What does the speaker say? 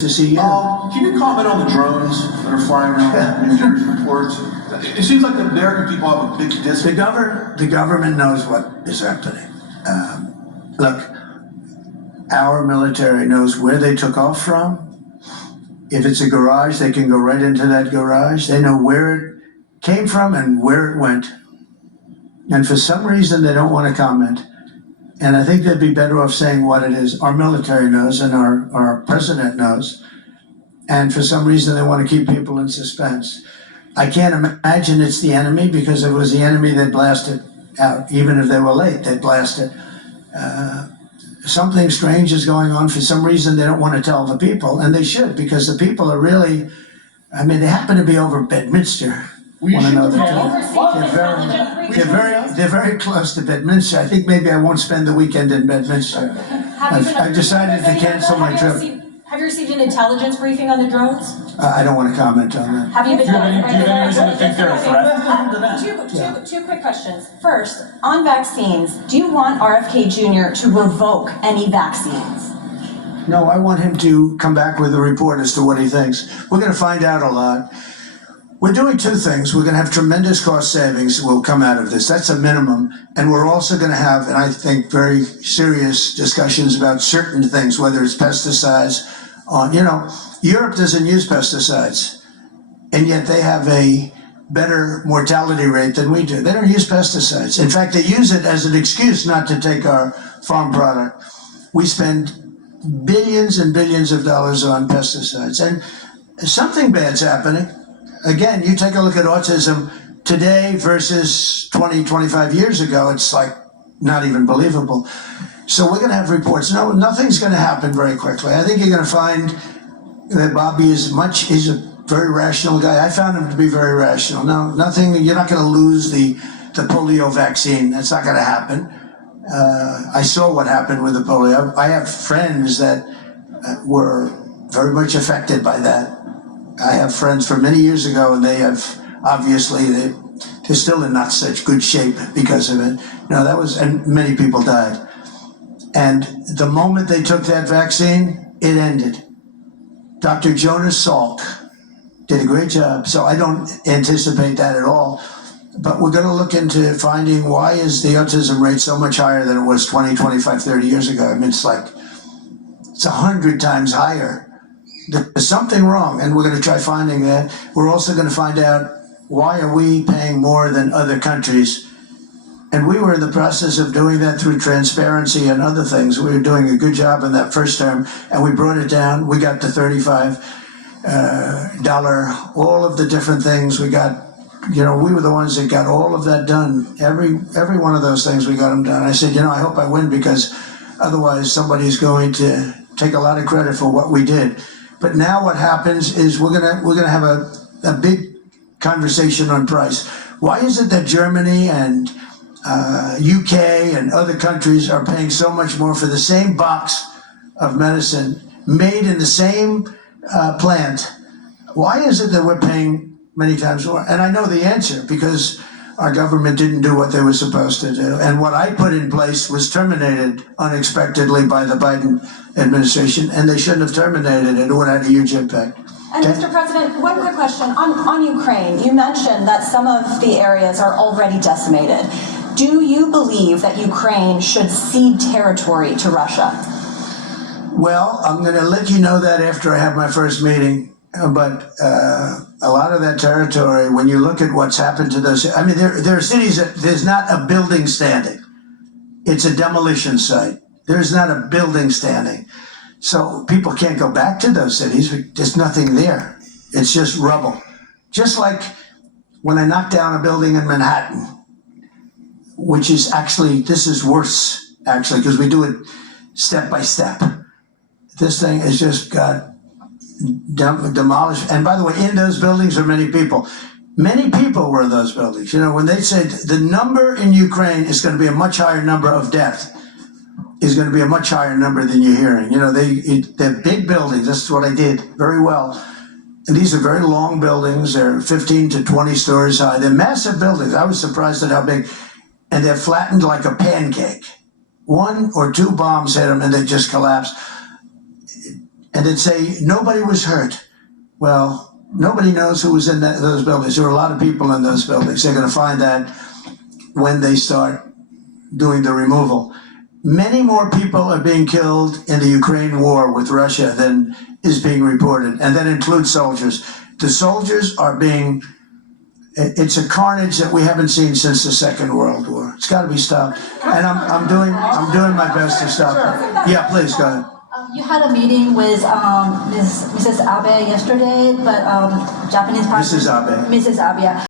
to see you. Can you comment on the drones that are flying around New Jersey reports? It seems like the American people have a big The government knows what is happening. Look, our military knows where they took off from. If it's a garage, they can go right into that garage. They know where it came from and where it went. And for some reason, they don't want to comment. And I think they'd be better off saying what it is. Our military knows and our president knows. And for some reason, they want to keep people in suspense. I can't imagine it's the enemy, because if it was the enemy, they'd blast it out. Even if they were late, they'd blast it. Something strange is going on. For some reason, they don't want to tell the people, and they should, because the people are really, I mean, they happen to be over Bedminster. They're very close to Bedminster. I think maybe I won't spend the weekend in Bedminster. I've decided to cancel my trip. Have you received an intelligence briefing on the drones? I don't want to comment on that. Have you been? Do you have any reason to think they're a threat? Two quick questions. First, on vaccines, do you want RFK Jr. to revoke any vaccines? No, I want him to come back with a report as to what he thinks. We're going to find out a lot. We're doing two things. We're going to have tremendous cost savings that will come out of this. That's a minimum. And we're also going to have, and I think, very serious discussions about certain things, whether it's pesticides. Europe doesn't use pesticides, and yet they have a better mortality rate than we do. They don't use pesticides. In fact, they use it as an excuse not to take our farm product. We spend billions and billions of dollars on pesticides, and something bad's happening. Again, you take a look at autism today versus 20, 25 years ago, it's like not even believable. So we're going to have reports. No, nothing's going to happen very quickly. I think you're going to find that Bobby he's a very rational guy. I found him to be very rational. No, nothing, you're not going to lose the polio vaccine. That's not going to happen. I saw what happened with the polio. I have friends that were very much affected by that. I have friends from many years ago, and they have, obviously, they're still in not such good shape because of it. No, and many people died. And the moment they took that vaccine, it ended. Dr. Jonas Salk did a great job, so I don't anticipate that at all. But we're going to look into finding why is the autism rate so much higher than it was 20, 25, 30 years ago. I mean, it's 100 times higher. There's something wrong, and we're going to try finding that. We're also going to find out why are we paying more than other countries. And we were in the process of doing that through transparency and other things. We were doing a good job in that first term, and we brought it down. We got to $35, all of the different things we got. We were the ones that got all of that done. Every one of those things, we got them done. I said, I hope I win, because otherwise somebody's going to take a lot of credit for what we did. But now what happens is we're gonna have a big conversation on price. Why is it that Germany and UK and other countries are paying so much more for the same box of medicine made in the same plant? Why is it that we're paying many times more? And I know the answer, because our government didn't do what they were supposed to do. And what I put in place was terminated unexpectedly by the Biden administration, and they shouldn't have terminated it. It would have had a huge impact. And okay? Mr. President, one quick question. On Ukraine, you mentioned that some of the areas are already decimated. Do you believe that Ukraine should cede territory to Russia? Well, I'm going to let you know that after I have my first meeting. But a lot of that territory, when you look at what's happened to those, I mean, there are cities that there's not a building standing. It's a demolition site. There's not a building standing. So people can't go back to those cities. There's nothing there. It's just rubble. Just like when I knocked down a building in Manhattan, which is actually, this is worse, actually, because we do it step by step. This thing has just got demolished. And by the way, in those buildings are many people. Many people were in those buildings. When they said the number in Ukraine is going to be a much higher number of death, is going to be a much higher number than you're hearing. They're big buildings. That's what I did very well. And these are very long buildings. They're 15 to 20 stories high. They're massive buildings. I was surprised at how big. And they're flattened like a pancake. 1 or 2 bombs hit them and they just collapsed. and they'd say nobody was hurt. Well, nobody knows who was in those buildings. There were a lot of people in those buildings. They're going to find that when they start doing the removal. Many more people are being killed in the Ukraine war with Russia than is being reported, and that includes soldiers. The soldiers are being, it's a carnage that we haven't seen since the Second World War. It's got to be stopped, and I'm doing my best to stop it. Yeah, please, go ahead. You had a meeting with Mrs. Abe yesterday, but Japanese Prime Mrs. Abe. Mrs. Abe, yeah.